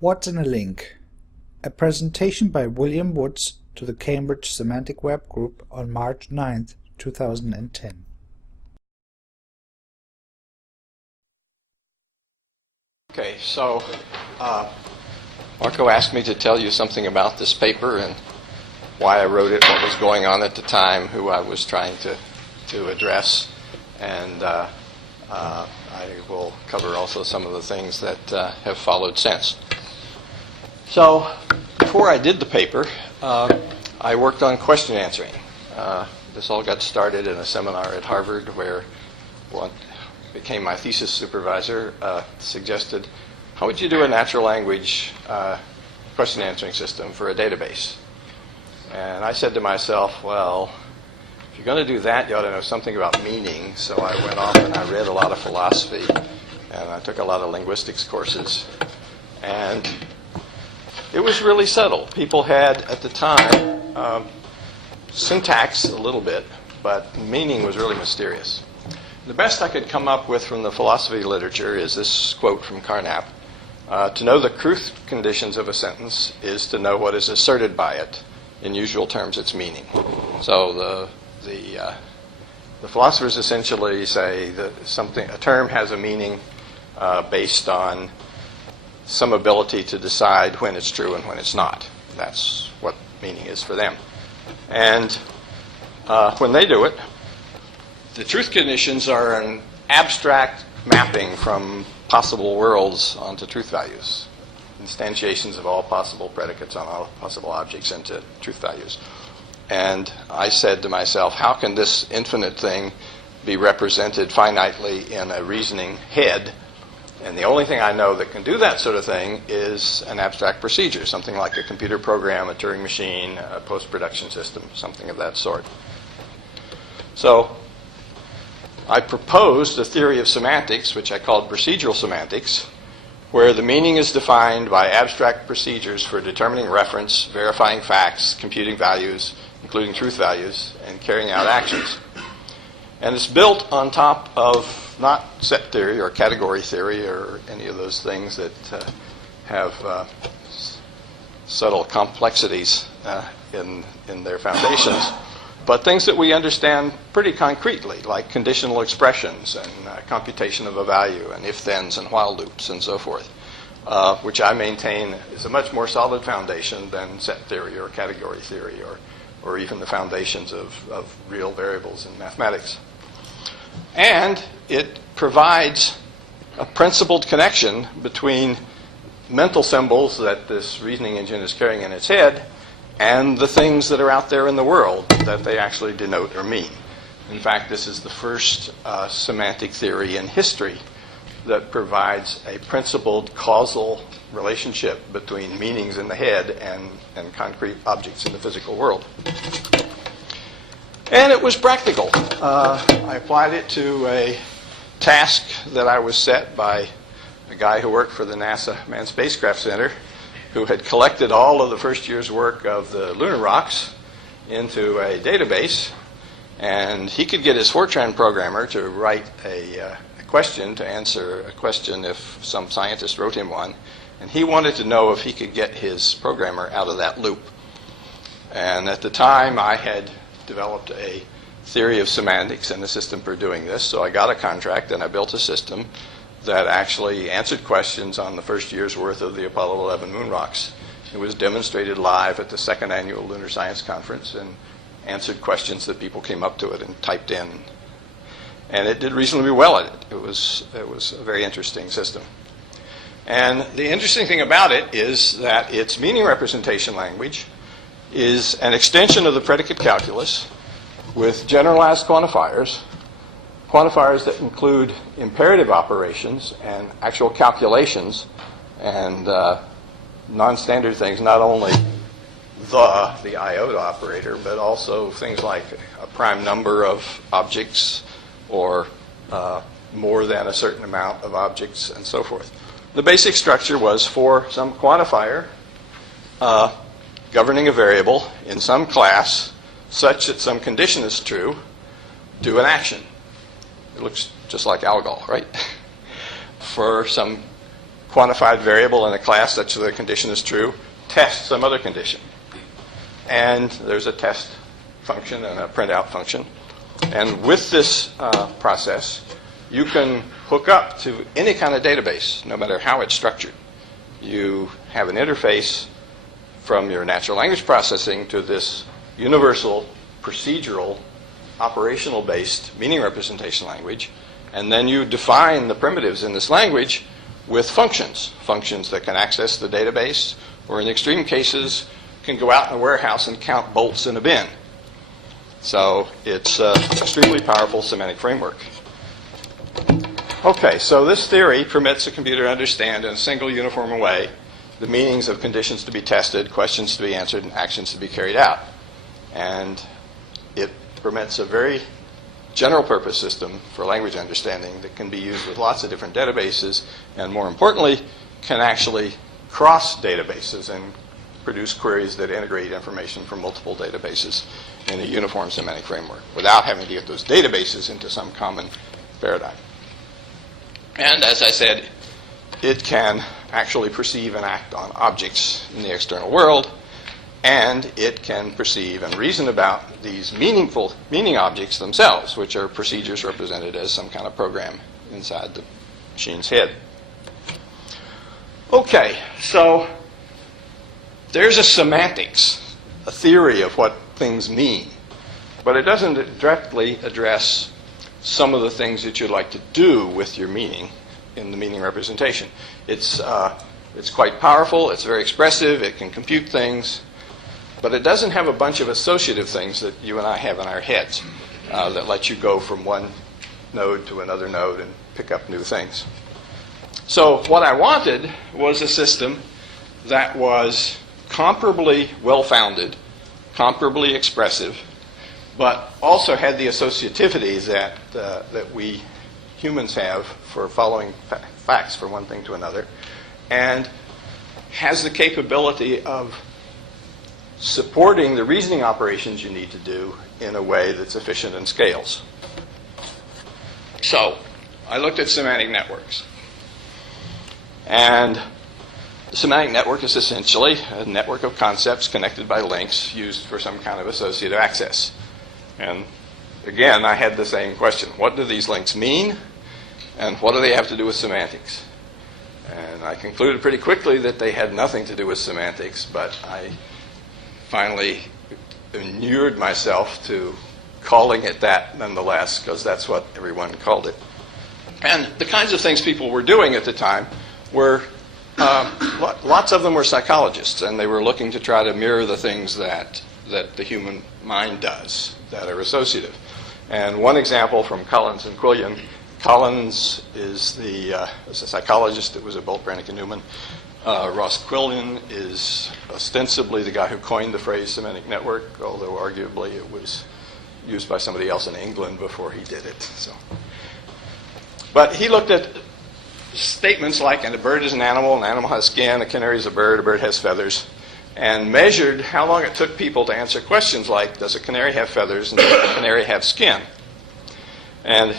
What's in a link? A presentation by William Woods to the Cambridge Semantic Web group on March 9, 2010. Okay, so Marco asked me to tell you something about this paper and why I wrote it, what was going on at the time, who I was trying to address, and I will cover also some of the things that have followed since. So before I did the paper, I worked on question answering. This all got started in a seminar at Harvard where one became my thesis supervisor, suggested, how would you do a natural language question answering system for a database? And I said to myself, well, if you're going to do that, you ought to know something about meaning. So I went off and I read a lot of philosophy, and I took a lot of linguistics courses. And it was really subtle. People had, at the time, syntax a little bit, but meaning was really mysterious. The best I could come up with from the philosophy literature is this quote from Carnap. To know the truth conditions of a sentence is to know what is asserted by it. In usual terms, its meaning. So the philosophers essentially say that a term has a meaning based on some ability to decide when it's true and when it's not. That's what meaning is for them. And when they do it, the truth conditions are an abstract mapping from possible worlds onto truth values. Instantiations of all possible predicates on all possible objects into truth values. And I said to myself, how can this infinite thing be represented finitely in a reasoning head? And the only thing I know that can do that sort of thing is an abstract procedure, something like a computer program, a Turing machine, a post-production system, something of that sort. So I proposed a theory of semantics, which I called procedural semantics, where the meaning is defined by abstract procedures for determining reference, verifying facts, computing values, including truth values, and carrying out actions. And it's built on top of not set theory or category theory or any of those things that have subtle complexities in their foundations, but things that we understand pretty concretely, like conditional expressions and computation of a value and if-thens and while loops and so forth, which I maintain is a much more solid foundation than set theory or category theory or even the foundations of real variables in mathematics. And it provides a principled connection between mental symbols that this reasoning engine is carrying in its head and the things that are out there in the world that they actually denote or mean. In fact, this is the first semantic theory in history that provides a principled causal relationship between meanings in the head and concrete objects in the physical world. And it was practical. I applied it to a task that I was set by a guy who worked for the NASA Manned Spacecraft Center, who had collected all of the first year's work of the lunar rocks into a database, and he could get his Fortran programmer to write a question, to answer a question if some scientist wrote him one, and he wanted to know if he could get his programmer out of that loop. And at the time, I had developed a theory of semantics and a system for doing this, so I got a contract and I built a system that actually answered questions on the first year's worth of the Apollo 11 moon rocks. It was demonstrated live at the second annual Lunar Science Conference and answered questions that people came up to it and typed in. And it did reasonably well at it. It was a very interesting system. And the interesting thing about it is that its meaning representation language is an extension of the predicate calculus with generalized quantifiers that include imperative operations and actual calculations and non-standard things, not only the iota operator, but also things like a prime number of objects or more than a certain amount of objects and so forth. The basic structure was for some quantifier governing a variable in some class such that some condition is true, do an action. It looks just like algol, right? For some quantified variable in a class such that a condition is true, test some other condition. And there's a test function and a printout function. And with this process, you can hook up to any kind of database, no matter how it's structured. You have an interface from your natural language processing to this universal, procedural, operational-based meaning representation language, and then you define the primitives in this language with functions that can access the database, or in extreme cases, can go out in a warehouse and count bolts in a bin. So it's an extremely powerful semantic framework. Okay, so this theory permits a computer to understand in a single uniform way the meanings of conditions to be tested, questions to be answered, and actions to be carried out. And it permits a very general purpose system for language understanding that can be used with lots of different databases, and more importantly, can actually cross databases and produce queries that integrate information from multiple databases in a uniform semantic framework without having to get those databases into some common paradigm. And as I said, it can actually perceive and act on objects in the external world, and it can perceive and reason about these meaning objects themselves, which are procedures represented as some kind of program inside the machine's head. Okay, so there's a semantics, a theory of what things mean, but it doesn't directly address some of the things that you'd like to do with your meaning in the meaning representation. It's quite powerful, it's very expressive, it can compute things, but it doesn't have a bunch of associative things that you and I have in our heads that let you go from one node to another node and pick up new things. So what I wanted was a system that was comparably well-founded, comparably expressive, but also had the associativity that we humans have for following facts from one thing to another, and has the capability of supporting the reasoning operations you need to do in a way that's efficient and scales. So I looked at semantic networks. And the semantic network is essentially a network of concepts connected by links used for some kind of associative access. And again, I had the same question. What do these links mean? And what do they have to do with semantics? And I concluded pretty quickly that they had nothing to do with semantics, but I finally inured myself to calling it that nonetheless, because that's what everyone called it. And the kinds of things people were doing at the time were, lots of them were psychologists, and they were looking to try to mirror the things that the human mind does that are associative. And one example from Collins and Quillin, Collins is a psychologist that was at both Brannick and Neumann. Ross Quillin is ostensibly the guy who coined the phrase semantic network, although arguably it was used by somebody else in England before he did it. So, but he looked at statements like, and a bird is an animal has skin, a canary is a bird has feathers, and measured how long it took people to answer questions like, does a canary have feathers and does a canary have skin? And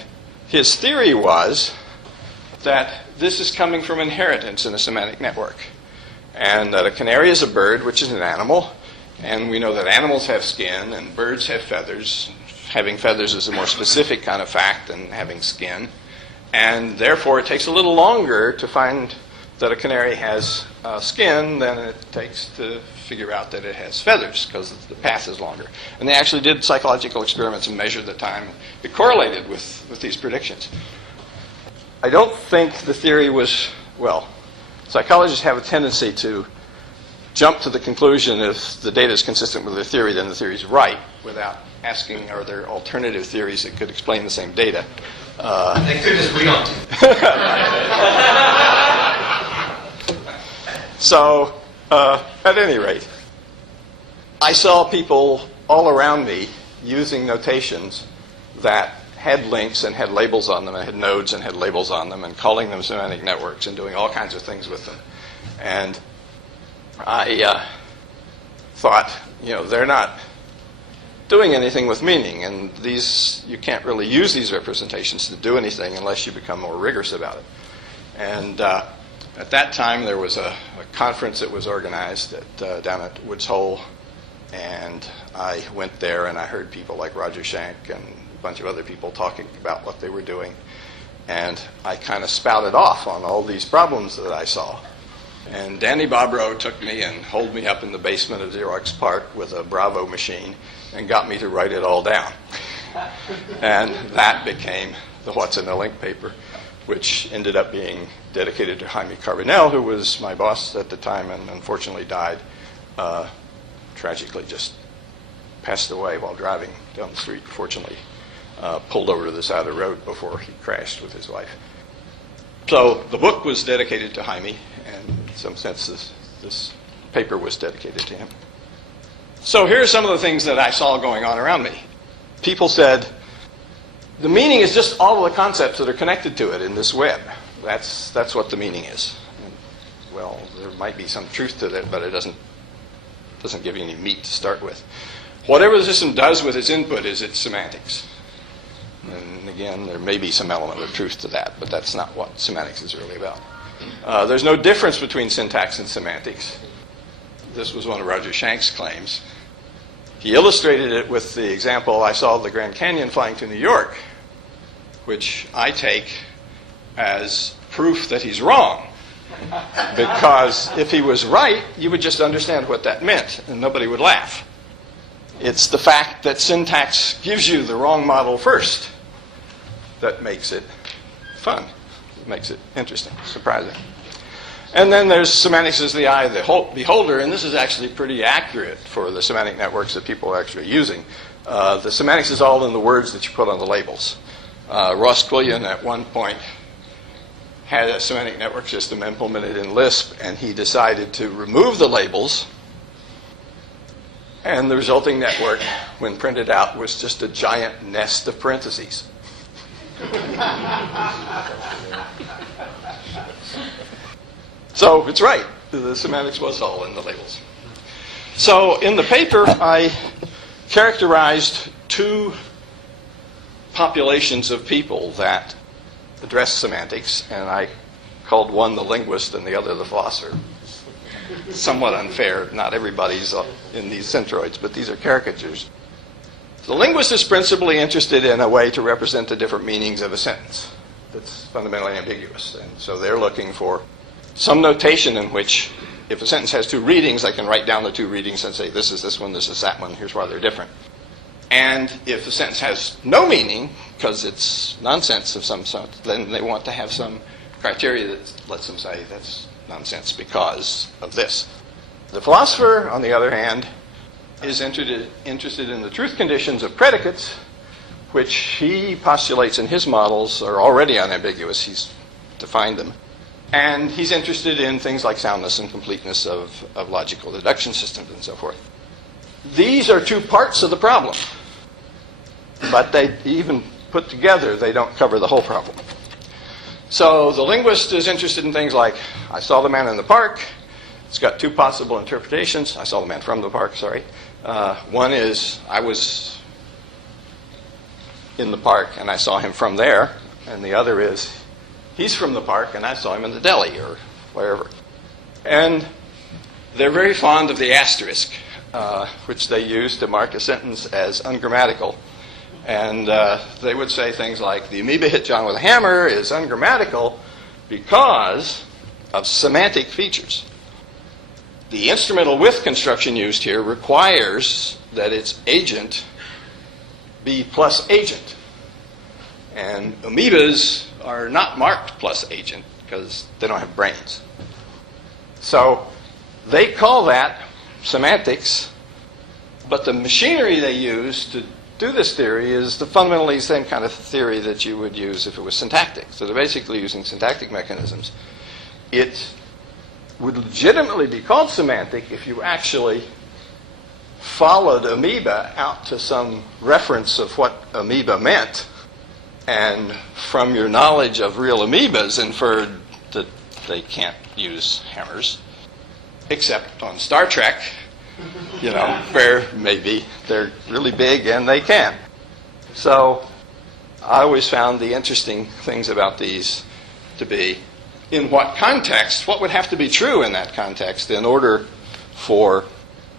his theory was that this is coming from inheritance in a semantic network, and that a canary is a bird, which is an animal, and we know that animals have skin and birds have feathers. Having feathers is a more specific kind of fact than having skin, and therefore it takes a little longer to find that a canary has skin than it takes to figure out that it has feathers, because the path is longer. And they actually did psychological experiments and measured the time. It correlated with these predictions. I don't think the theory was, well, psychologists have a tendency to jump to the conclusion if the data is consistent with their theory, then the theory is right, without asking, are there alternative theories that could explain the same data? They could just agree on. So, at any rate, I saw people all around me using notations that had links and had labels on them, and had nodes and had labels on them, and calling them semantic networks and doing all kinds of things with them. And I thought, they're not doing anything with meaning, and you can't really use these representations to do anything unless you become more rigorous about it. And At that time, there was a conference that was organized down at Woods Hole, and I went there and I heard people like Roger Schenck and a bunch of other people talking about what they were doing. And I kind of spouted off on all these problems that I saw. And Danny Bobrow took me and holed me up in the basement of Xerox PARC with a Bravo machine and got me to write it all down. And that became the What's in the Link paper, which ended up being dedicated to Jaime Carbonell, who was my boss at the time and unfortunately died. Tragically just passed away while driving down the street. Fortunately, pulled over to the side of the road before he crashed with his wife. So the book was dedicated to Jaime, and in some sense this paper was dedicated to him. So here are some of the things that I saw going on around me. People said, the meaning is just all of the concepts that are connected to it in this web. That's what the meaning is. And, well, there might be some truth to that, but it doesn't give you any meat to start with. Whatever the system does with its input is its semantics. And again, there may be some element of truth to that, but that's not what semantics is really about. There's no difference between syntax and semantics. This was one of Roger Schenck's claims. He illustrated it with the example, I saw the Grand Canyon flying to New York, which I take as proof that he's wrong. Because if he was right, you would just understand what that meant, and nobody would laugh. It's the fact that syntax gives you the wrong model first that makes it fun. It makes it interesting, surprising. And then there's semantics as the eye of the beholder, and this is actually pretty accurate for the semantic networks that people are actually using. The semantics is all in the words that you put on the labels. Ross Quillin at one point had a semantic network system implemented in Lisp, and he decided to remove the labels, and the resulting network, when printed out, was just a giant nest of parentheses. So it's right. The semantics was all in the labels. So in the paper, I characterized two populations of people that address semantics, and I called one the linguist and the other the flosser. Somewhat unfair. Not everybody's in these centroids, but these are caricatures. The linguist is principally interested in a way to represent the different meanings of a sentence that's fundamentally ambiguous. And so they're looking for some notation in which, if a sentence has two readings, I can write down the two readings and say, this is this one, this is that one, here's why they're different. And if the sentence has no meaning, because it's nonsense of some sort, then they want to have some criteria that lets them say that's nonsense because of this. The philosopher, on the other hand, is interested in the truth conditions of predicates, which he postulates in his models are already unambiguous. He's defined them. And he's interested in things like soundness and completeness of logical deduction systems and so forth. These are two parts of the problem. But they, even put together, they don't cover the whole problem. So the linguist is interested in things like, I saw the man in the park. It's got two possible interpretations. I saw the man from the park, sorry. One is, I was in the park and I saw him from there. And the other is, he's from the park and I saw him in the deli or wherever. And they're very fond of the asterisk, which they use to mark a sentence as ungrammatical. And they would say things like, the amoeba hit John with a hammer is ungrammatical because of semantic features. The instrumental with construction used here requires that its agent be plus agent. And amoebas are not marked plus agent because they don't have brains. So they call that semantics, but the machinery they use to do this theory is the fundamentally same kind of theory that you would use if it was syntactic. So they're basically using syntactic mechanisms. It would legitimately be called semantic if you actually followed amoeba out to some reference of what amoeba meant, and from your knowledge of real amoebas inferred that they can't use hammers, except on Star Trek, where maybe they're really big and they can. So I always found the interesting things about these to be in what context, what would have to be true in that context in order for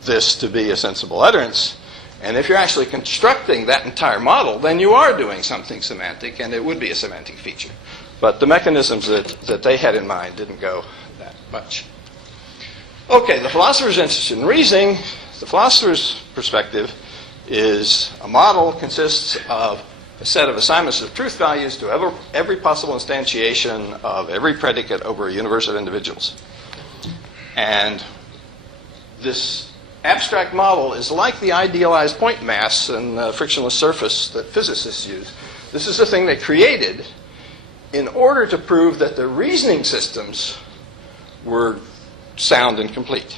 this to be a sensible utterance. And if you're actually constructing that entire model, then you are doing something semantic, and it would be a semantic feature. But the mechanisms that they had in mind didn't go that much. Okay, the philosopher's interested in reasoning. The philosopher's perspective is a model consists of a set of assignments of truth values to every possible instantiation of every predicate over a universe of individuals. And this abstract model is like the idealized point mass and frictionless surface that physicists use. This is the thing they created in order to prove that the reasoning systems were sound and complete.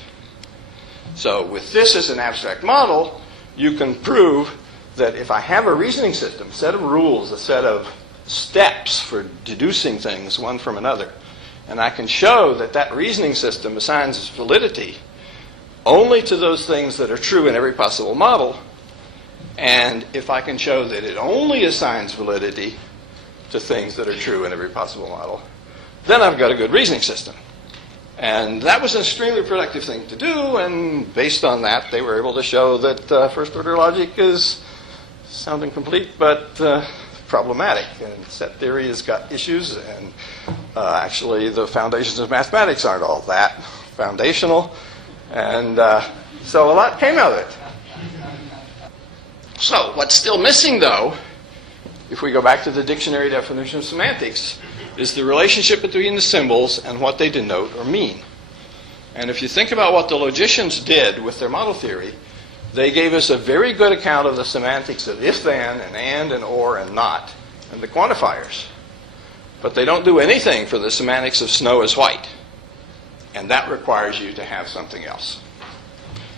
So with this as an abstract model, you can prove that if I have a reasoning system, a set of rules, a set of steps for deducing things one from another, and I can show that that reasoning system assigns validity only to those things that are true in every possible model, and if I can show that it only assigns validity to things that are true in every possible model, then I've got a good reasoning system. And that was an extremely productive thing to do, and based on that, they were able to show that first-order logic is sound and complete, but problematic. And set theory has got issues, and actually the foundations of mathematics aren't all that foundational. And so a lot came out of it. So what's still missing, though, if we go back to the dictionary definition of semantics, is the relationship between the symbols and what they denote or mean. And if you think about what the logicians did with their model theory, they gave us a very good account of the semantics of if-then and or and not, and the quantifiers. But they don't do anything for the semantics of snow is white. And that requires you to have something else.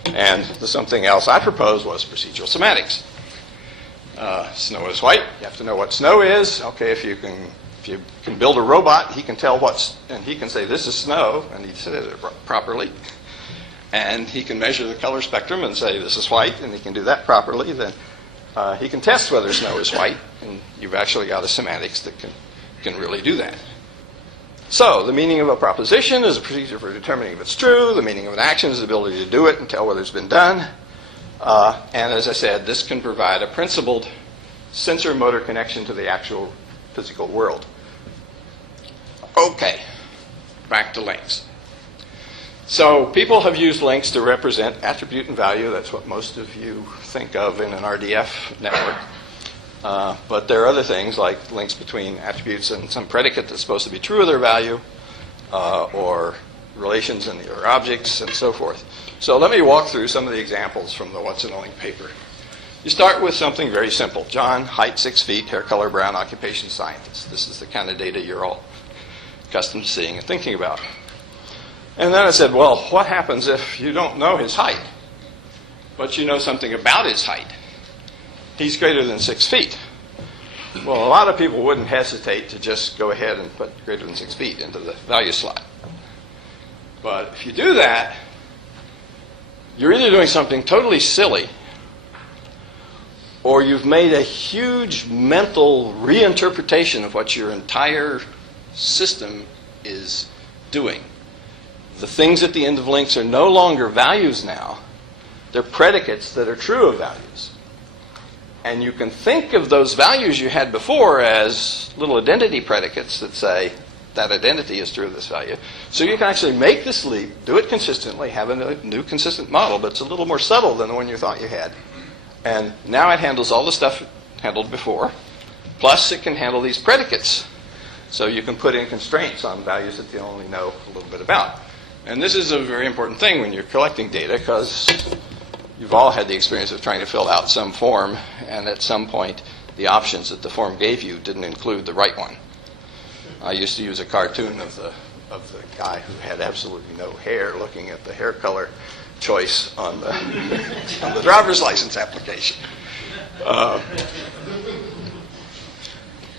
And the something else I proposed was procedural semantics. Snow is white. You have to know what snow is. Okay, if you can build a robot, he can tell and he can say this is snow, and he said it properly. And he can measure the color spectrum and say this is white, and he can do that properly. Then he can test whether snow is white, and you've actually got a semantics that can really do that. So the meaning of a proposition is a procedure for determining if it's true. The meaning of an action is the ability to do it and tell whether it's been done. And as I said, this can provide a principled sensor-motor connection to the actual physical world. Okay, back to links. So people have used links to represent attribute and value. That's what most of you think of in an RDF network. But there are other things like links between attributes and some predicate that's supposed to be true of their value, or relations in your objects, and so forth. So let me walk through some of the examples from the What's in a Link paper. You start with something very simple. John, height 6 feet, hair color brown, occupation scientist. This is the kind of data you're all accustomed to seeing and thinking about. And then I said, well, what happens if you don't know his height, but you know something about his height? He's greater than 6 feet. Well, a lot of people wouldn't hesitate to just go ahead and put greater than 6 feet into the value slot. But if you do that, you're either doing something totally silly, or you've made a huge mental reinterpretation of what your entire system is doing. The things at the end of links are no longer values now. They're predicates that are true of values. And you can think of those values you had before as little identity predicates that say that identity is true of this value. So you can actually make this leap, do it consistently, have a new consistent model, but it's a little more subtle than the one you thought you had. And now it handles all the stuff it handled before, plus it can handle these predicates. So you can put in constraints on values that you only know a little bit about. And this is a very important thing when you're collecting data, because you've all had the experience of trying to fill out some form, and at some point the options that the form gave you didn't include the right one. I used to use a cartoon of the guy who had absolutely no hair looking at the hair color choice on the, on the driver's license application.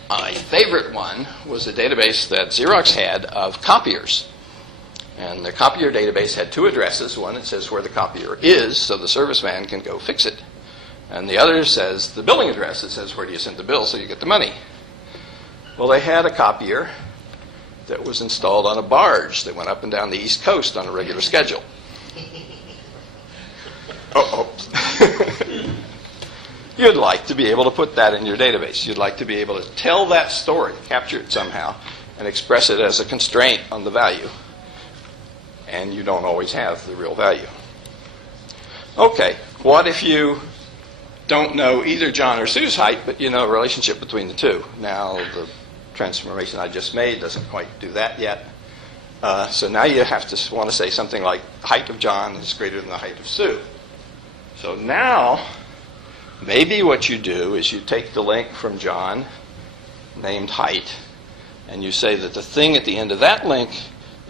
My favorite one was a database that Xerox had of copiers. And the copier database had two addresses. One, it says where the copier is, so the serviceman can go fix it. And the other says the billing address. It says where do you send the bill so you get the money. Well, they had a copier that was installed on a barge that went up and down the East Coast on a regular schedule. You'd like to be able to put that in your database. You'd like to be able to tell that story, capture it somehow, and express it as a constraint on the value. And you don't always have the real value. Okay, what if you don't know either John or Sue's height, but you know a relationship between the two? Now, the transformation I just made doesn't quite do that yet. So now you have to want to say something like height of John is greater than the height of Sue. So now, maybe what you do is you take the link from John, named height, and you say that the thing at the end of that link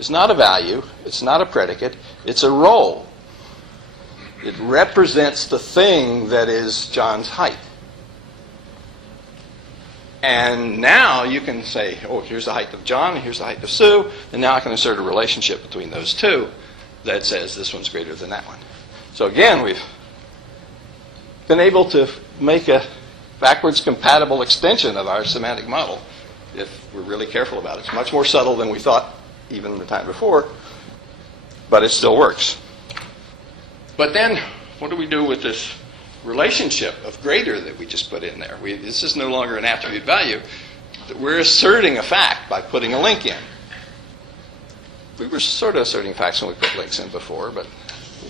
is not a value, it's not a predicate, it's a role. It represents the thing that is John's height. And now you can say, oh, here's the height of John, and here's the height of Sue, and now I can insert a relationship between those two that says this one's greater than that one. So again, we've been able to make a backwards compatible extension of our semantic model if we're really careful about it. It's much more subtle than we thought even the time before, but it still works. But then, what do we do with this relationship of greater that we just put in there? This is no longer an attribute value. We're asserting a fact by putting a link in. We were sort of asserting facts when we put links in before, but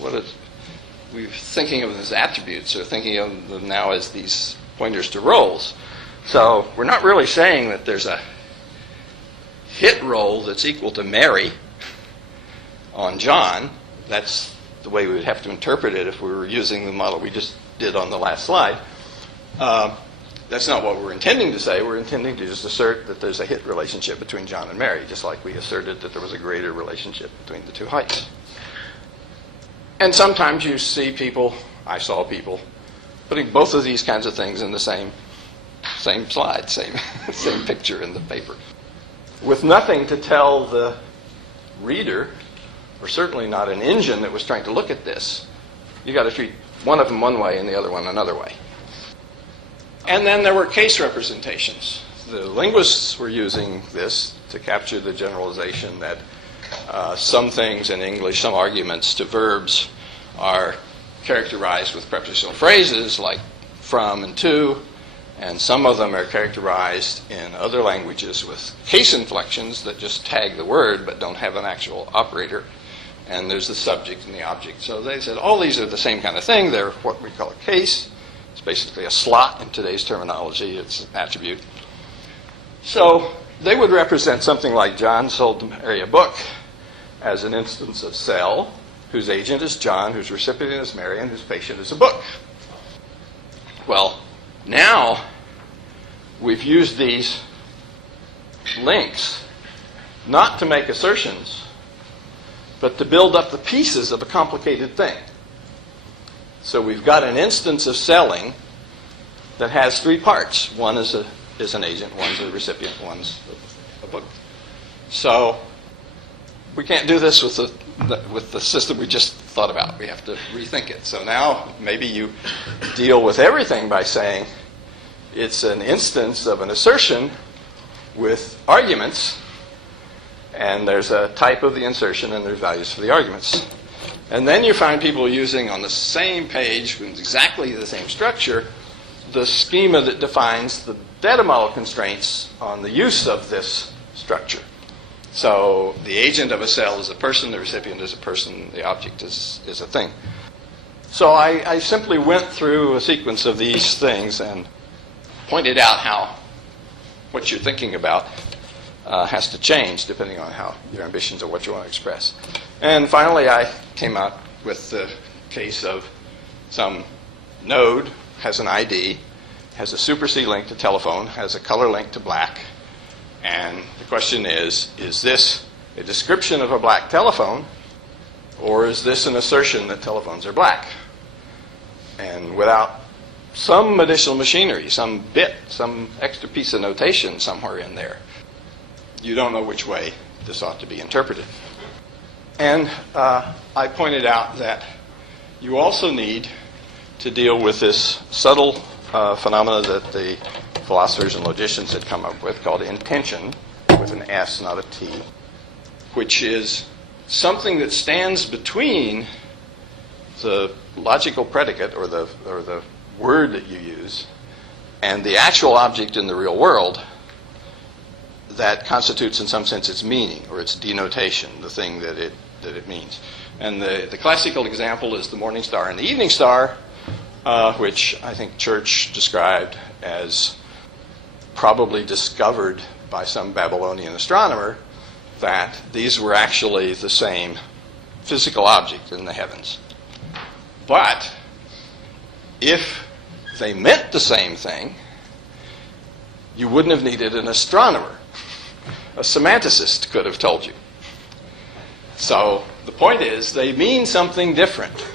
we're thinking of them as attributes, or thinking of them now as these pointers to roles. So we're not really saying that there's a hit role that's equal to Mary on John. That's the way we would have to interpret it if we were using the model we just did on the last slide. That's not what we're intending to say. We're intending to just assert that there's a hit relationship between John and Mary, just like we asserted that there was a greater relationship between the two heights. And sometimes you see people, I saw people, putting both of these kinds of things in the same slide, same picture in the paper, with nothing to tell the reader, or certainly not an engine that was trying to look at this. You got to treat one of them one way and the other one another way. And then there were case representations. The linguists were using this to capture the generalization that some things in English, some arguments to verbs, are characterized with prepositional phrases like from and to, and some of them are characterized in other languages with case inflections that just tag the word but don't have an actual operator. And there's the subject and the object. So they said all these are the same kind of thing. They're what we call a case. It's basically a slot in today's terminology. It's an attribute. So they would represent something like John sold Mary a book as an instance of cell, whose agent is John, whose recipient is Mary, and whose patient is a book. Well, now we've used these links not to make assertions, but to build up the pieces of a complicated thing. So we've got an instance of selling that has three parts. One is an agent, one's a recipient, one's a book. So we can't do this with the system we just thought about. We have to rethink it. So now maybe you deal with everything by saying it's an instance of an assertion with arguments, and there's a type of the insertion and there's values for the arguments. And then you find people using on the same page with exactly the same structure the schema that defines the data model constraints on the use of this structure. So the agent of a cell is a person, the recipient is a person, the object is a thing. So I simply went through a sequence of these things and pointed out how what you're thinking about has to change depending on how your ambitions or what you want to express. And finally, I came out with the case of some node has an ID, has a super C link to telephone, has a color link to black, and the question is this a description of a black telephone, or is this an assertion that telephones are black? And without some additional machinery, some bit, some extra piece of notation somewhere in there, you don't know which way this ought to be interpreted. And I pointed out that you also need to deal with this subtle phenomena that the philosophers and logicians had come up with called intension, with an S, not a T, which is something that stands between the logical predicate or the word that you use and the actual object in the real world that constitutes in some sense its meaning or its denotation, the thing that it means. And the classical example is the morning star and the evening star, which I think Church described as probably discovered by some Babylonian astronomer that these were actually the same physical object in the heavens. But if they meant the same thing, you wouldn't have needed an astronomer. A semanticist could have told you. So the point is, they mean something different,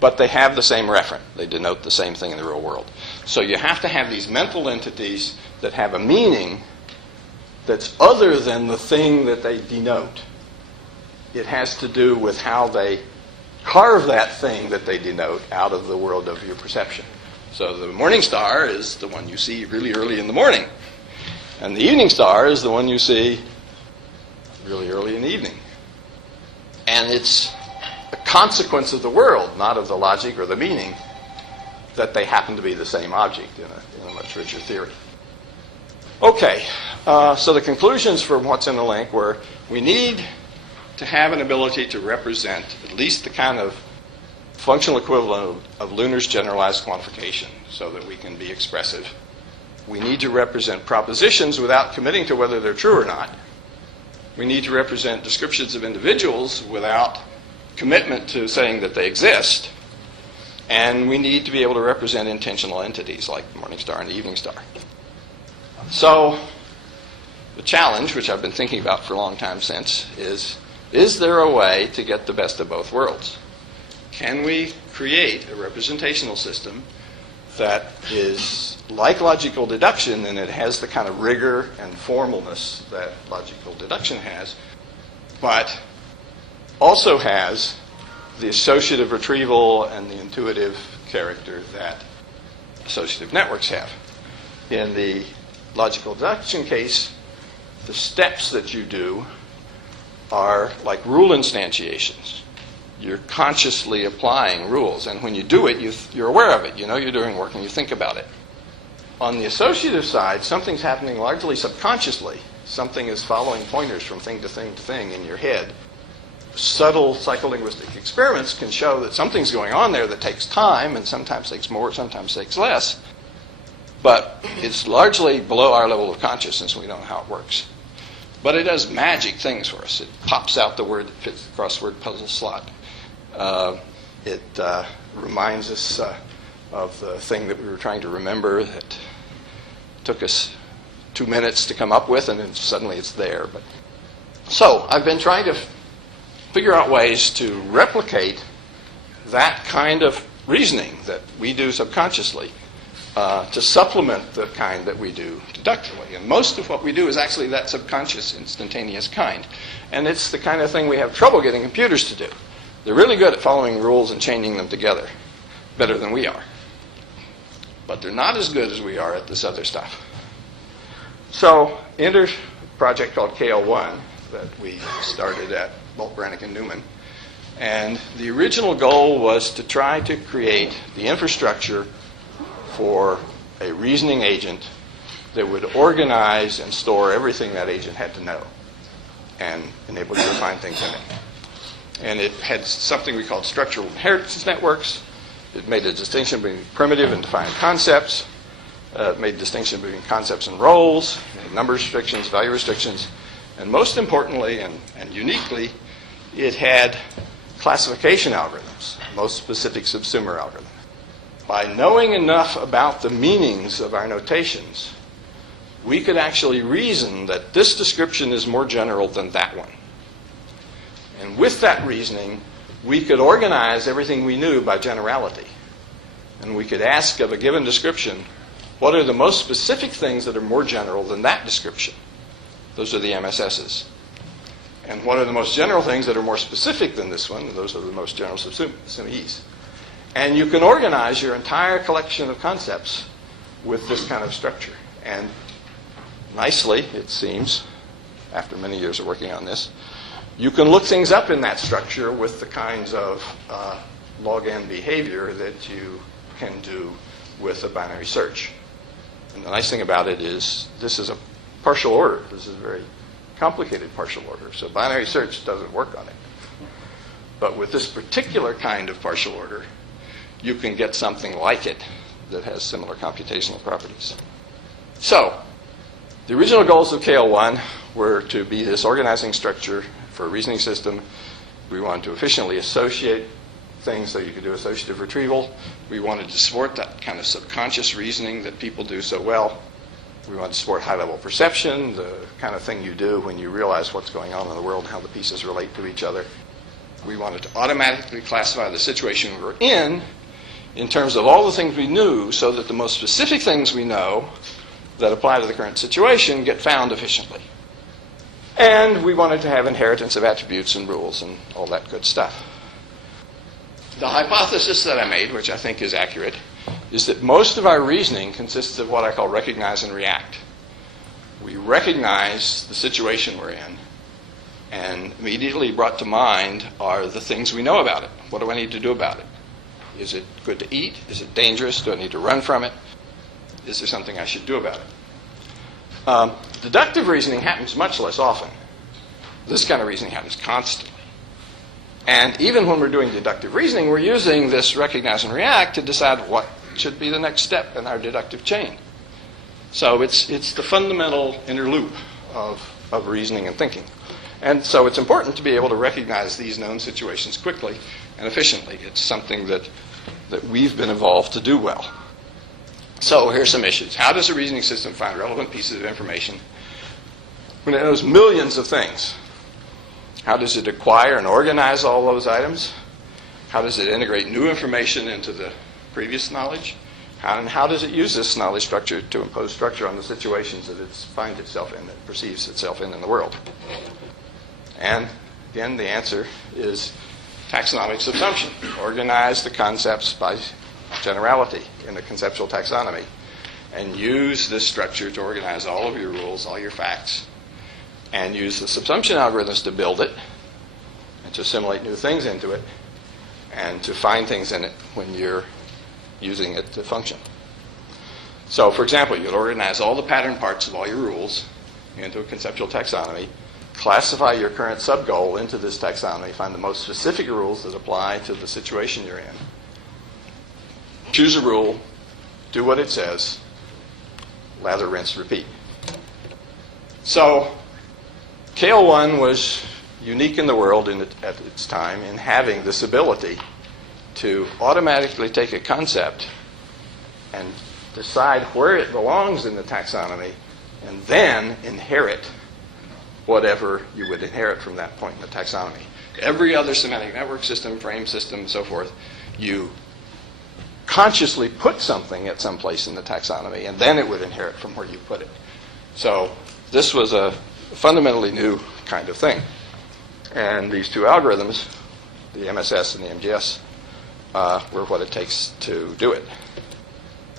but they have the same referent. They denote the same thing in the real world. So you have to have these mental entities that have a meaning that's other than the thing that they denote. It has to do with how they carve that thing that they denote out of the world of your perception. So the morning star is the one you see really early in the morning. And the evening star is the one you see really early in the evening. And it's a consequence of the world, not of the logic or the meaning, that they happen to be the same object in a much richer theory. Okay, so the conclusions from what's in the link were we need to have an ability to represent at least the kind of functional equivalent of Lunar's generalized quantification so that we can be expressive. We need to represent propositions without committing to whether they're true or not. We need to represent descriptions of individuals without commitment to saying that they exist. And we need to be able to represent intentional entities like the morning star and the evening star. So the challenge, which I've been thinking about for a long time since, is there a way to get the best of both worlds? Can we create a representational system that is like logical deduction, and it has the kind of rigor and formalness that logical deduction has, but also has the associative retrieval and the intuitive character that associative networks have? In the logical deduction case, the steps that you do are like rule instantiations. You're consciously applying rules, and when you do it, you're aware of it. You know you're doing work, and you think about it. On the associative side, something's happening largely subconsciously. Something is following pointers from thing to thing to thing in your head. Subtle psycholinguistic experiments can show that something's going on there that takes time, and sometimes takes more, sometimes takes less. But it's largely below our level of consciousness, and we don't know how it works. But it does magic things for us. It pops out the word that fits the crossword puzzle slot. It reminds us of the thing that we were trying to remember that took us 2 minutes to come up with, and then suddenly it's there. So I've been trying to figure out ways to replicate that kind of reasoning that we do subconsciously to supplement the kind that we do deductively. And most of what we do is actually that subconscious, instantaneous kind. And it's the kind of thing we have trouble getting computers to do. They're really good at following rules and chaining them together, better than we are. But they're not as good as we are at this other stuff. So enter a project called KL1 that we started at Bolt, Brannick, and Neumann. And the original goal was to try to create the infrastructure for a reasoning agent that would organize and store everything that agent had to know and enable you to find things in it. And it had something we called structural inheritance networks. It made a distinction between primitive and defined concepts. It made a distinction between concepts and roles, number restrictions, value restrictions. And most importantly and uniquely, it had classification algorithms, most specific subsumer algorithms. By knowing enough about the meanings of our notations, we could actually reason that this description is more general than that one. And with that reasoning, we could organize everything we knew by generality. And we could ask of a given description, what are the most specific things that are more general than that description? Those are the MSSs. And what are the most general things that are more specific than this one? Those are the most general subsumees. And you can organize your entire collection of concepts with this kind of structure. And nicely, it seems, after many years of working on this, you can look things up in that structure with the kinds of log n behavior that you can do with a binary search. And the nice thing about it is this is a partial order. This is a very complicated partial order. So binary search doesn't work on it. But with this particular kind of partial order, you can get something like it that has similar computational properties. So the original goals of KL1 were to be this organizing structure for a reasoning system. We wanted to efficiently associate things so you could do associative retrieval. We wanted to support that kind of subconscious reasoning that people do so well. We wanted to support high-level perception, the kind of thing you do when you realize what's going on in the world and how the pieces relate to each other. We wanted to automatically classify the situation we're in terms of all the things we knew, so that the most specific things we know that apply to the current situation get found efficiently. And we wanted to have inheritance of attributes and rules and all that good stuff. The hypothesis that I made, which I think is accurate, is that most of our reasoning consists of what I call recognize and react. We recognize the situation we're in, and immediately brought to mind are the things we know about it. What do I need to do about it? Is it good to eat? Is it dangerous? Do I need to run from it? Is there something I should do about it? Deductive reasoning happens much less often. This kind of reasoning happens constantly. And even when we're doing deductive reasoning, we're using this recognize and react to decide what should be the next step in our deductive chain. So it's the fundamental inner loop of reasoning and thinking. And so it's important to be able to recognize these known situations quickly and efficiently. It's something that we've been evolved to do well. So here's some issues. How does a reasoning system find relevant pieces of information when it knows millions of things? How does it acquire and organize all those items? How does it integrate new information into the previous knowledge? And how does it use this knowledge structure to impose structure on the situations that it finds itself in, that perceives itself in the world? And again, the answer is taxonomic subsumption. Organize the concepts by generality in a conceptual taxonomy, and use this structure to organize all of your rules, all your facts, and use the subsumption algorithms to build it, and to assimilate new things into it, and to find things in it when you're using it to function. So, for example, you'd organize all the pattern parts of all your rules into a conceptual taxonomy, classify your current sub-goal into this taxonomy, find the most specific rules that apply to the situation you're in, choose a rule, do what it says, lather, rinse, repeat. So KL1 was unique in the world at its time in having this ability to automatically take a concept and decide where it belongs in the taxonomy, and then inherit whatever you would inherit from that point in the taxonomy. Every other semantic network system, frame system, and so forth, you consciously put something at some place in the taxonomy, and then it would inherit from where you put it. So this was a fundamentally new kind of thing. And these two algorithms, the MSS and the MGS, were what it takes to do it.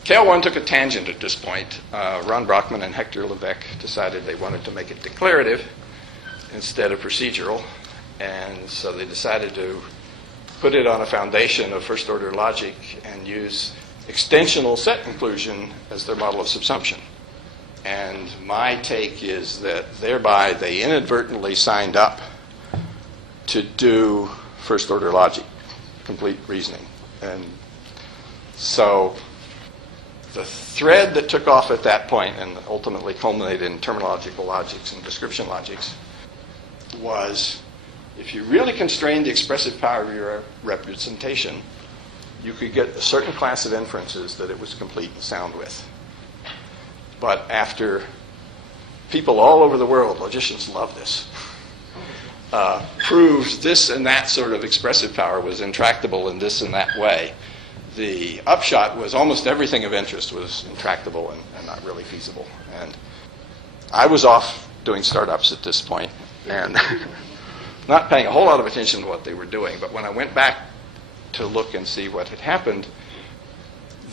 KL1 took a tangent at this point. Ron Brockman and Hector Levesque decided they wanted to make it declarative instead of procedural, and so they decided to put it on a foundation of first-order logic and use extensional set inclusion as their model of subsumption. And my take is that thereby they inadvertently signed up to do first-order logic, complete reasoning. And so the thread that took off at that point and ultimately culminated in terminological logics and description logics was, if you really constrained the expressive power of your representation, you could get a certain class of inferences that it was complete and sound with. But after people all over the world, logicians love this, proved this and that sort of expressive power was intractable in this and that way, the upshot was almost everything of interest was intractable and not really feasible. And I was off doing startups at this point and not paying a whole lot of attention to what they were doing. But when I went back to look and see what had happened,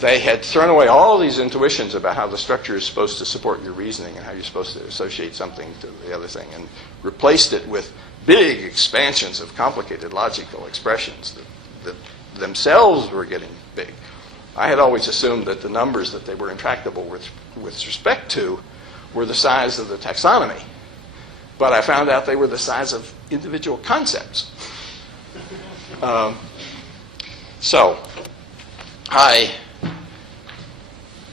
they had thrown away all these intuitions about how the structure is supposed to support your reasoning and how you're supposed to associate something to the other thing, and replaced it with big expansions of complicated logical expressions that themselves were getting big. I had always assumed that the numbers that they were intractable with respect to were the size of the taxonomy. But I found out they were the size of individual concepts. So I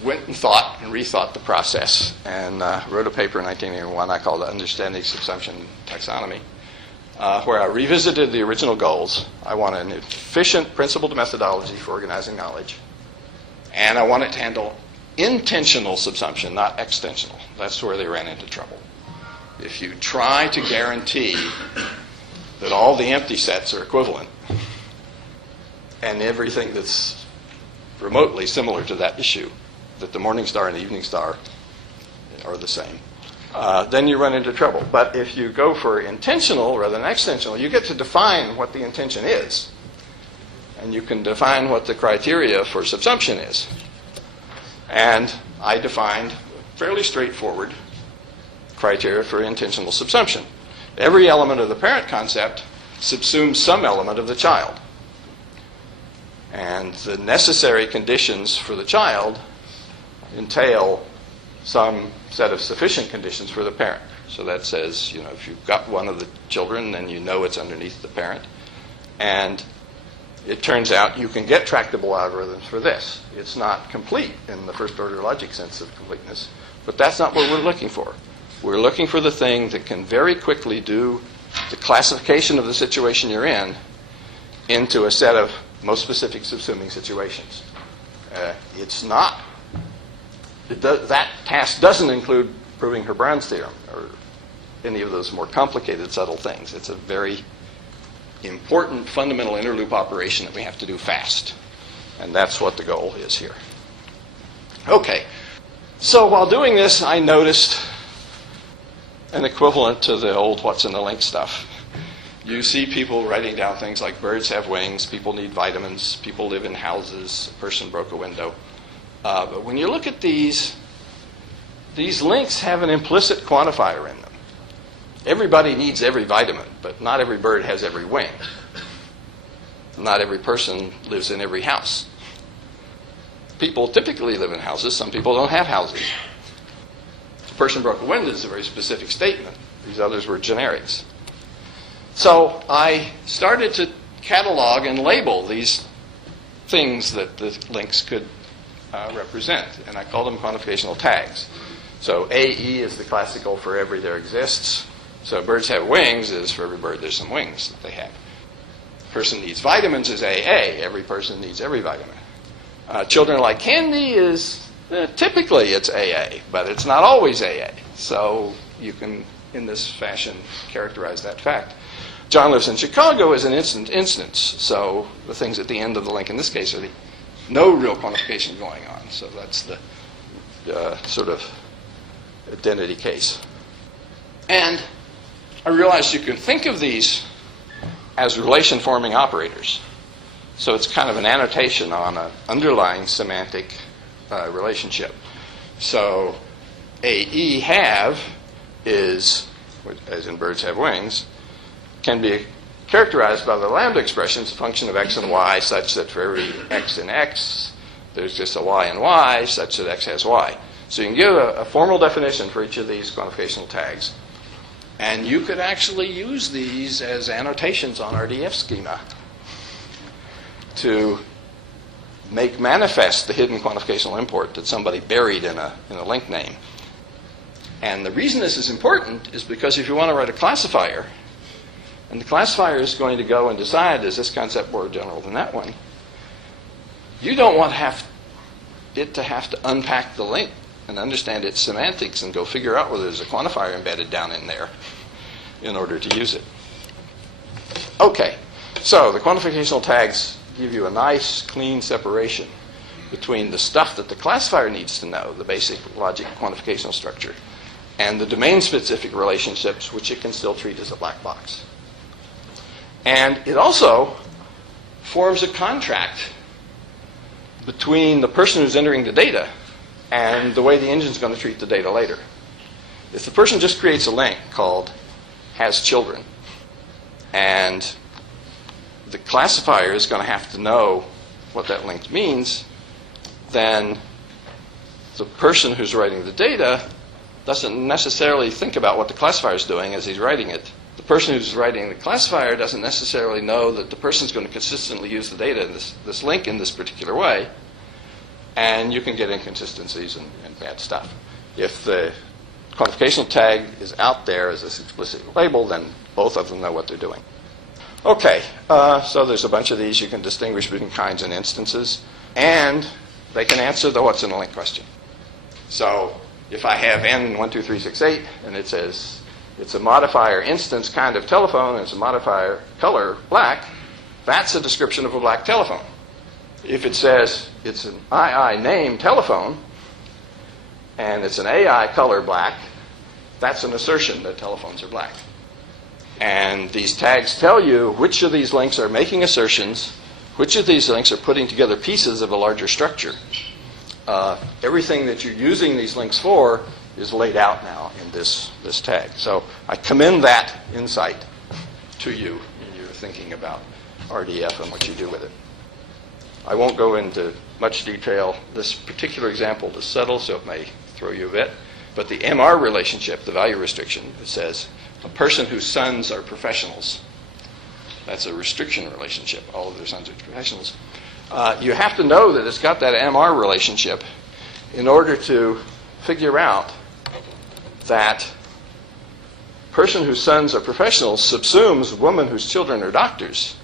went and thought and rethought the process and wrote a paper in 1981 I called Understanding Subsumption Taxonomy, where I revisited the original goals. I want an efficient principled methodology for organizing knowledge, and I want it to handle intentional subsumption, not extensional. That's where they ran into trouble. If you try to guarantee that all the empty sets are equivalent, and everything that's remotely similar to that issue, that the morning star and the evening star are the same, then you run into trouble. But if you go for intentional rather than extensional, you get to define what the intention is. And you can define what the criteria for subsumption is. And I defined fairly straightforward criteria for intentional subsumption. Every element of the parent concept subsumes some element of the child. And the necessary conditions for the child entail some set of sufficient conditions for the parent. So that says, if you've got one of the children, then you know it's underneath the parent. And it turns out you can get tractable algorithms for this. It's not complete in the first order logic sense of completeness, but that's not what we're looking for. We're looking for the thing that can very quickly do the classification of the situation you're in into a set of most specific subsuming situations. That task doesn't include proving Herbrand's theorem or any of those more complicated, subtle things. It's a very important fundamental interloop operation that we have to do fast. And that's what the goal is here. Okay. So while doing this, I noticed an equivalent to the old what's in the link stuff. You see people writing down things like birds have wings, people need vitamins, people live in houses, a person broke a window. But when you look at these links have an implicit quantifier in them. Everybody needs every vitamin, but not every bird has every wing. Not every person lives in every house. People typically live in houses. Some people don't have houses. The person broke a window is a very specific statement. These others were generics. So I started to catalog and label these things that the links could represent, and I called them quantificational tags. So AE is the classical for every there exists. So birds have wings is for every bird there's some wings that they have. Person needs vitamins is AA. Every person needs every vitamin. Children like candy is typically it's AA, but it's not always AA. So you can, in this fashion, characterize that fact. John lives in Chicago is an instance. So the things at the end of the link in this case are no real quantification going on. So that's the sort of identity case. And I realized you can think of these as relation-forming operators. So it's kind of an annotation on an underlying semantic relationship. So AE have is, as in birds have wings, can be characterized by the lambda expressions, a function of x and y, such that for every x in x, there's just a y in y, such that x has y. So you can give a formal definition for each of these quantificational tags. And you could actually use these as annotations on RDF schema to make manifest the hidden quantificational import that somebody buried in a link name. And the reason this is important is because if you want to write a classifier, and the classifier is going to go and decide, is this concept more general than that one, you don't want it to have to unpack the link and understand its semantics and go figure out whether there's a quantifier embedded down in there in order to use it. Okay, so the quantificational tags give you a nice, clean separation between the stuff that the classifier needs to know, the basic logic quantificational structure, and the domain-specific relationships, which it can still treat as a black box. And it also forms a contract between the person who's entering the data and the way the engine's going to treat the data later. If the person just creates a link called has children, and the classifier is going to have to know what that link means, then the person who's writing the data doesn't necessarily think about what the classifier is doing as he's writing it. The person who's writing the classifier doesn't necessarily know that the person's going to consistently use the data in this link in this particular way, and you can get inconsistencies and bad stuff. If the quantificational tag is out there as this explicit label, then both of them know what they're doing. Okay, so there's a bunch of these. You can distinguish between kinds and instances, and they can answer the what's in a link question. So if I have N12368 and it says it's a modifier instance kind of telephone and it's a modifier color black, that's a description of a black telephone. If it says it's an II name telephone and it's an AI color black, that's an assertion that telephones are black. And these tags tell you which of these links are making assertions, which of these links are putting together pieces of a larger structure. Everything that you're using these links for is laid out now in this tag. So I commend that insight to you when you're thinking about RDF and what you do with it. I won't go into much detail. This particular example is subtle, so it may throw you a bit. But the MR relationship, the value restriction, it says a person whose sons are professionals. That's a restriction relationship. All of their sons are professionals. You have to know that it's got that MR relationship in order to figure out that person whose sons are professionals subsumes woman whose children are doctors,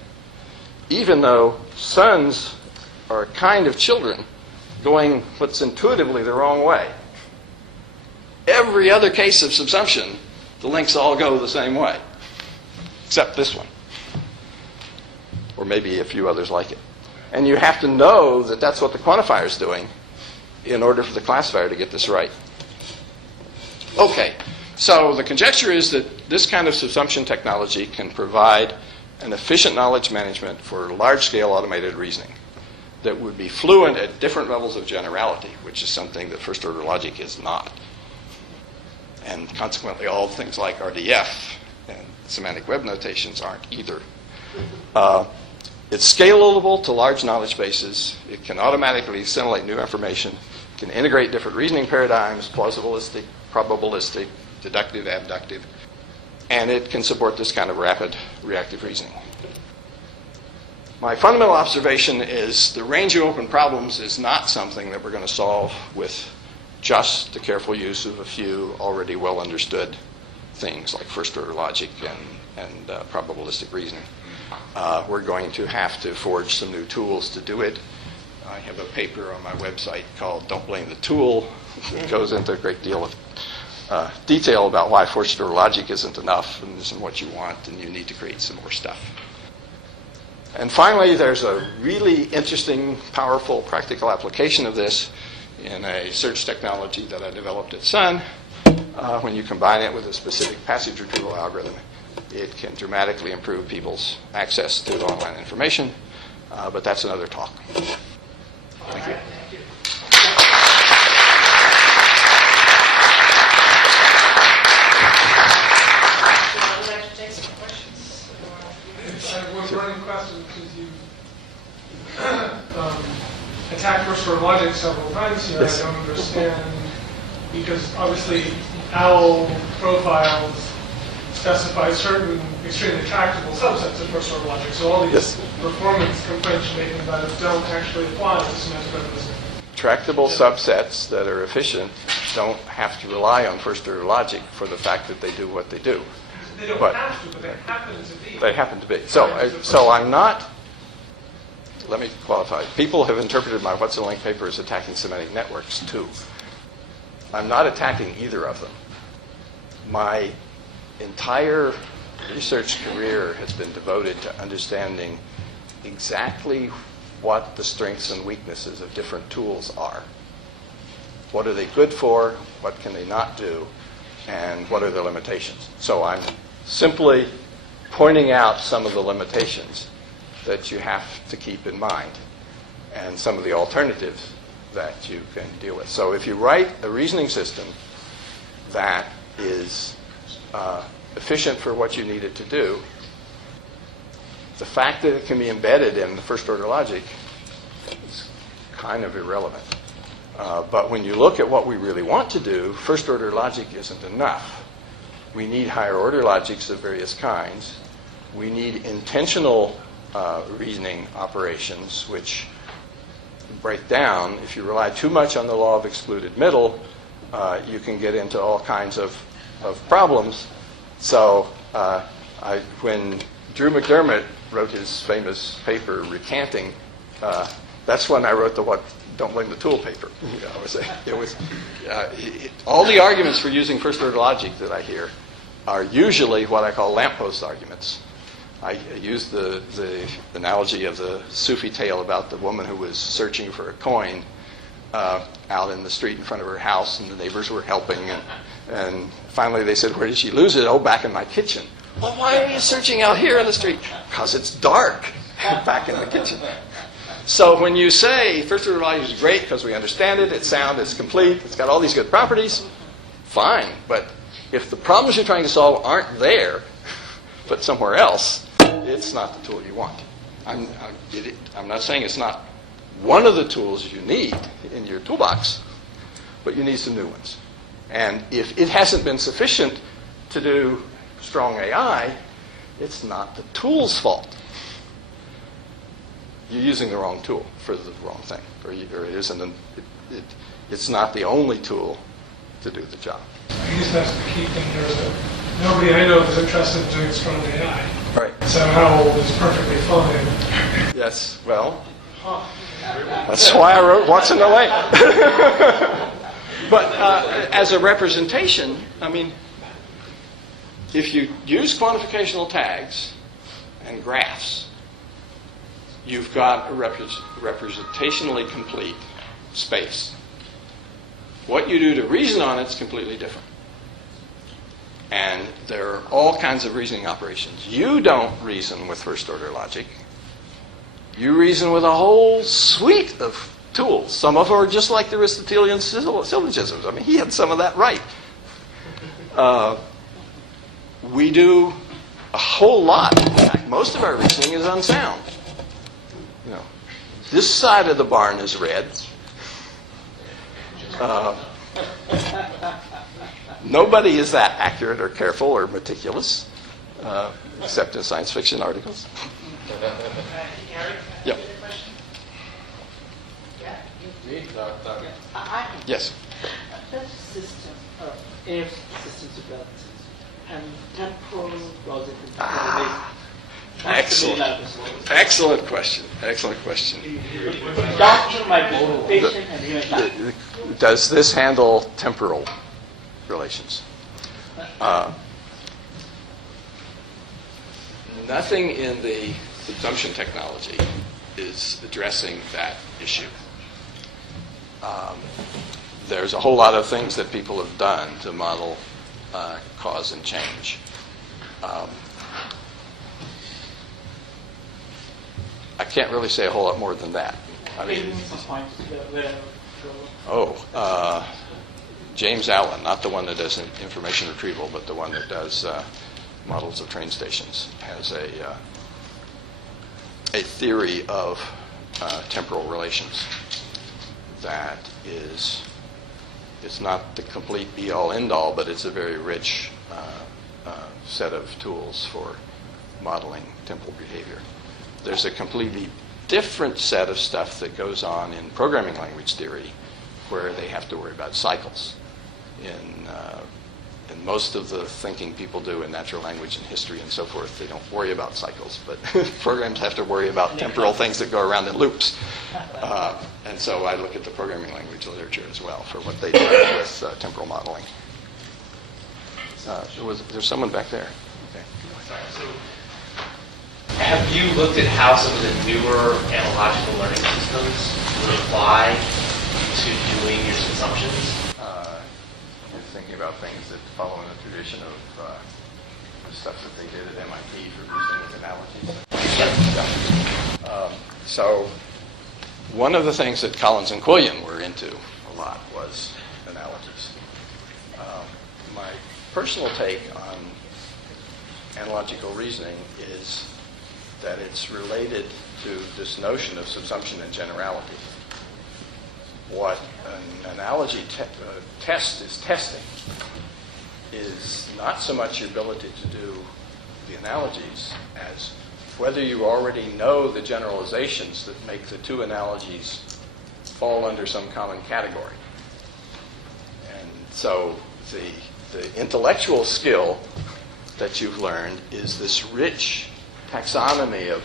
even though sons are a kind of children going what's intuitively the wrong way. Every other case of subsumption, the links all go the same way, except this one, or maybe a few others like it. And you have to know that that's what the quantifier is doing in order for the classifier to get this right. Okay, so the conjecture is that this kind of subsumption technology can provide an efficient knowledge management for large-scale automated reasoning that would be fluent at different levels of generality, which is something that first-order logic is not. And consequently, all things like RDF and semantic web notations aren't either. It's scalable to large knowledge bases. It can automatically assimilate new information. It can integrate different reasoning paradigms, plausibilistic, probabilistic, deductive, abductive. And it can support this kind of rapid reactive reasoning. My fundamental observation is the range of open problems is not something that we're going to solve with just the careful use of a few already well understood things like first-order logic and probabilistic reasoning. We're going to have to forge some new tools to do it. I have a paper on my website called Don't Blame the Tool. It goes into a great deal of detail about why first-order logic isn't enough and isn't what you want, and you need to create some more stuff. And finally, there's a really interesting, powerful, practical application of this in a search technology that I developed at Sun. When you combine it with a specific passage retrieval algorithm, it can dramatically improve people's access to online information. But that's another talk. Thank you. One running question, because you attacked first-order logic several times here. Yes. I don't understand, because obviously OWL profiles specify certain extremely tractable subsets of first-order logic. So all these performance complaints making about it don't actually apply to semantic realism. Tractable subsets that are efficient don't have to rely on first-order logic for the fact that they do what they do. They don't have to, but they happen to be. They happen to be. So I'm not, let me qualify. People have interpreted my What's in a Link paper as attacking semantic networks too. I'm not attacking either of them. My entire research career has been devoted to understanding exactly what the strengths and weaknesses of different tools are. What are they good for? What can they not do? And what are their limitations? So I'm simply pointing out some of the limitations that you have to keep in mind. and some of the alternatives that you can deal with. So if you write a reasoning system that is efficient for what you need it to do, the fact that it can be embedded in the first-order logic is kind of irrelevant. But when you look at what we really want to do, first-order logic isn't enough. We need higher-order logics of various kinds. We need intentional reasoning operations, which break down. If you rely too much on the law of excluded middle, you can get into all kinds of problems. So when Drew McDermott wrote his famous paper recanting, that's when I wrote the "What Don't Blame the Tool" paper. All the arguments for using first-order logic that I hear are usually what I call lamppost arguments. I use the analogy of the Sufi tale about the woman who was searching for a coin out in the street in front of her house, and the neighbors were helping. And finally they said, "Where did she lose it?" "Oh, back in my kitchen." "Well, why are you searching out here in the street?" "Because it's dark back in the kitchen." So when you say first-order logic is great because we understand it, it's sound, it's complete, it's got all these good properties, fine. But if the problems you're trying to solve aren't there, but somewhere else, it's not the tool you want. I'm not saying it's not one of the tools you need in your toolbox, but you need some new ones. And if it hasn't been sufficient to do strong AI, it's not the tool's fault. You're using the wrong tool for the wrong thing, or it isn't. It's not the only tool to do the job. I guess that's the key thing here is that nobody I know is interested in doing strong AI. Right. So how is perfectly fine. Yes, well, that's why I wrote What's in the Way. But as a representation, I mean, if you use quantificational tags and graphs, you've got a representationally complete space. What you do to reason on it is completely different. And there are all kinds of reasoning operations. You don't reason with first-order logic. You reason with a whole suite of tools. Some of them are just like the Aristotelian syllogisms. I mean, he had some of that right. We do a whole lot. In fact, most of our reasoning is unsound. You know, this side of the barn is red. Nobody is that accurate or careful or meticulous, except in science fiction articles. Yeah. Yes. That system, if systems developed and temporal logic Excellent question. Excellent question. Doctor might be patient and human. Does this handle temporal relations? Nothing in the subsumption technology is addressing that issue. There's a whole lot of things that people have done to model cause and change. I can't really say a whole lot more than that. I mean, James Allen, not the one that does information retrieval, but the one that does models of train stations, has a theory of temporal relations that is, it's not the complete be-all, end-all, but it's a very rich set of tools for modeling temporal behavior. There's a completely different set of stuff that goes on in programming language theory where they have to worry about cycles. In most of the thinking people do in natural language and history and so forth, they don't worry about cycles, but programs have to worry about temporal things that go around in loops. And so I look at the programming language literature as well for what they do with temporal modeling. There's someone back there. Okay. Have you looked at how some of the newer analogical learning systems would apply to doing your subsumptions? You're thinking about things that follow in the tradition of the stuff that they did at MIT for reasoning with analogies. Yep. So one of the things that Collins and Quillin were into a lot was analogies. My personal take on analogical reasoning is that it's related to this notion of subsumption and generality. What an analogy test is testing is not so much your ability to do the analogies as whether you already know the generalizations that make the two analogies fall under some common category. And so the intellectual skill that you've learned is this rich taxonomy of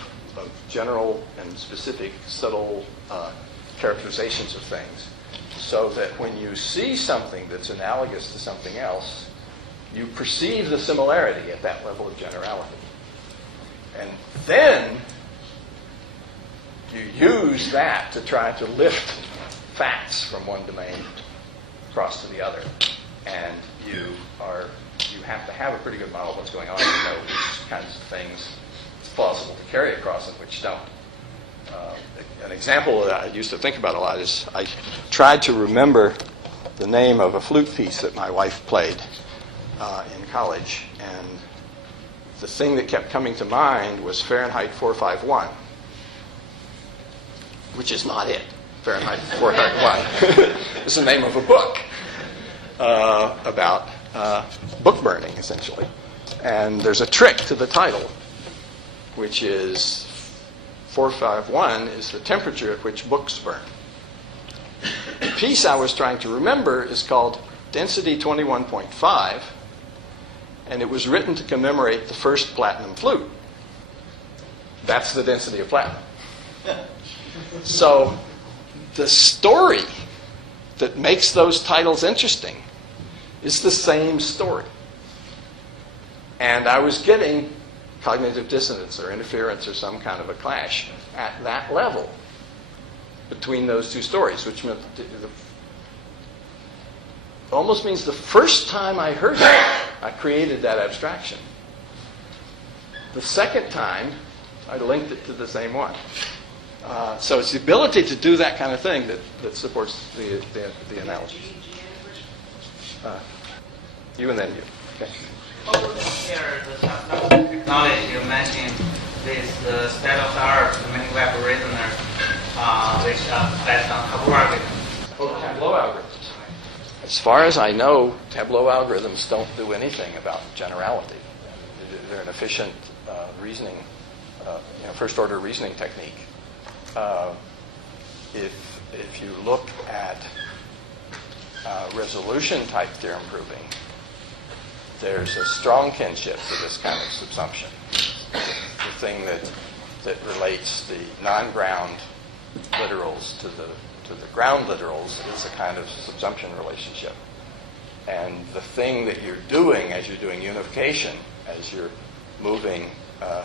general and specific subtle characterizations of things, so that when you see something that's analogous to something else, you perceive the similarity at that level of generality. And then you use that to try to lift facts from one domain across to the other. And you have to have a pretty good model of what's going on to know which kinds of things it's plausible to carry across and which don't. An example that I used to think about a lot is I tried to remember the name of a flute piece that my wife played in college, and the thing that kept coming to mind was Fahrenheit 451, which is not it. Fahrenheit 451 is the name of a book about book burning, essentially. And there's a trick to the title, which is 451 is the temperature at which books burn. The piece I was trying to remember is called Density 21.5, and it was written to commemorate the first platinum flute. That's the density of platinum. So the story that makes those titles interesting is the same story. And I was getting cognitive dissonance or interference or some kind of a clash at that level between those two stories, which meant almost means the first time I heard it, I created that abstraction. The second time, I linked it to the same one. So it's the ability to do that kind of thing that supports the analogy. You and then you. Okay. Here, the subduction technology, you mentioned this state-of-the-art semantic web reasoner, which based on Tableau algorithms. Tableau algorithms. As far as I know, Tableau algorithms don't do anything about generality. They're an efficient reasoning, first-order reasoning technique. If you look at resolution-type theorem proving, there's a strong kinship to this kind of subsumption. The thing that relates the non-ground literals to the ground literals is a kind of subsumption relationship. And the thing that you're doing as you're doing unification, as you're moving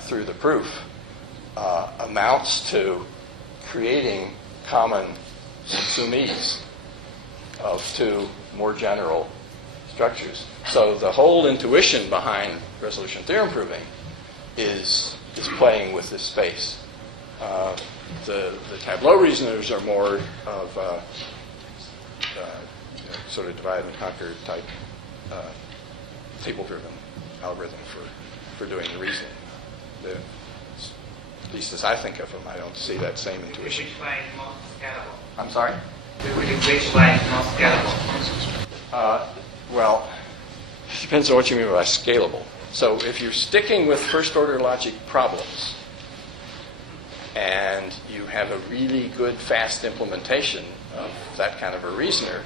through the proof, amounts to creating common subsumes of two more general structures. So the whole intuition behind resolution theorem proving is playing with this space. The Tableau reasoners are more of sort of divide and conquer type table-driven algorithm for doing the reasoning. At least as I think of them, I don't see that same intuition. Which one is most scalable? I'm sorry? Which one is most scalable? Well, it depends on what you mean by scalable. So if you're sticking with first-order logic problems and you have a really good, fast implementation of that kind of a reasoner,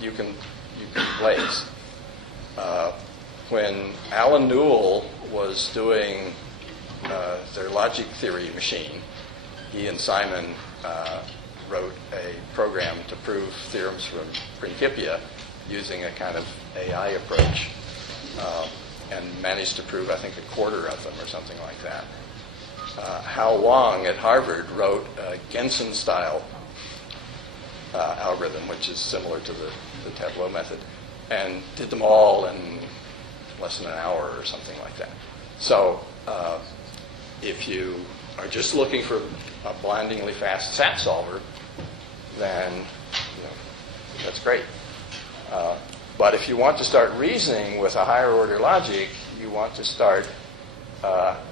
you can blaze. When Alan Newell was doing their logic theory machine, he and Simon wrote a program to prove theorems from Principia using a kind of AI approach, and managed to prove, I think, a quarter of them or something like that. Hao Wang at Harvard wrote a Gensen-style algorithm, which is similar to the Tableau method, and did them all in less than an hour or something like that. So if you are just looking for a blindingly fast SAT solver, then that's great. But if you want to start reasoning with a higher order logic, you want to start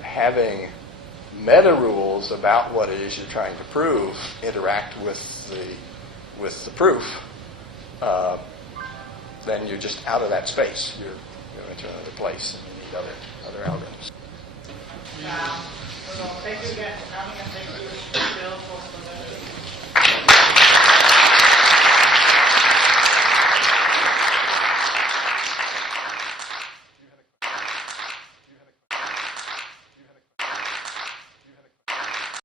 having meta rules about what it is you're trying to prove interact with the proof. Then you're just out of that space. You're into another place, and you need other algorithms. Thank you again for coming, and thank you, Bill, for presenting.